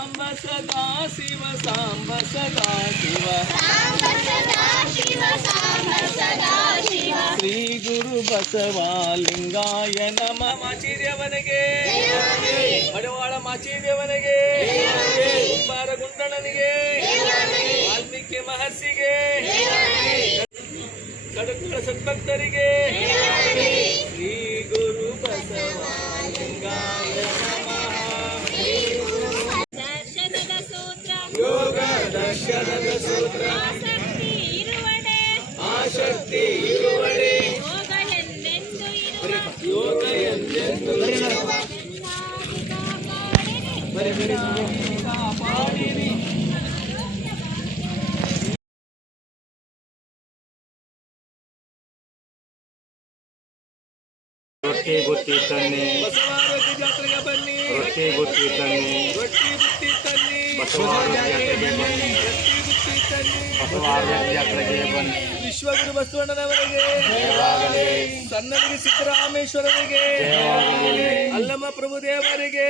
ಸಾಂಬ ಸದಾ ಶಿವ ಸಾಂಬ ಸದಾ ಶಿವ ಶ್ರೀ ಗುರು ಬಸವಲಿಂಗಾಯ ನಮ. ಮಾಚಿದೇವನಿಗೆ, ಮಡವಾಳ ಮಾಚಿದೇವನಿಗೆ, ಕುಂಬಾರ ಗುಂಡಣ್ಣನಿಗೆ, ವಾಲ್ಮೀಕಿ ಮಹರ್ಷಿಗೆ, ಕಡಕುಳ ಸದ್ಭಕ್ತರಿಗೆ ಶ್ರೀ ಗುರು ಬಸವಲಿಂಗಾಯ ನಮಃ. ದರ್ಶನದ ಸೂತ್ರ ಯೋಗ ದರ್ಶನದ ಸೂತ್ರ ಆಸಕ್ತಿ ಇರುವಡೆ ಯೋಗ ಎಂದೆಂದು ಕಾಪಾಡಿರಿ. ರೊಟ್ಟಿ ಬುತ್ತಿ ತನ್ನಿ, ಬಸವಾರೋಗ್ಯ ಜಾತ್ರೆಗೆ ಬನ್ನಿ. ರೊಟ್ಟಿ ಬುತ್ತಿ ತನ್ನಿ, ರೊಟ್ಟಿ ಬುತ್ತಿ ತನ್ನಿ, ಬಸವಾರೋಗ್ಯ ಜಾತ್ರೆಗೆ ಬನ್ನಿ, ರೊಟ್ಟಿ ಬುತ್ತಿ ತನ್ನಿ. ಬಸವಾರೋಗ್ಯ ಜಾತ್ರೆಗೆ ಬನ್ನಿ. ವಿಶ್ವಗುರು ಬಸವಣ್ಣನವರಿಗೆ, ಜಯವಾಗಲಿ. ಸನ್ನದಿಗೆ ಸಿದ್ದರಾಮೇಶ್ವರರಿಗೆ, ಜಯವಾಗಲಿ. ಅಲ್ಲಮ ಪ್ರಭುದೇವರಿಗೆ.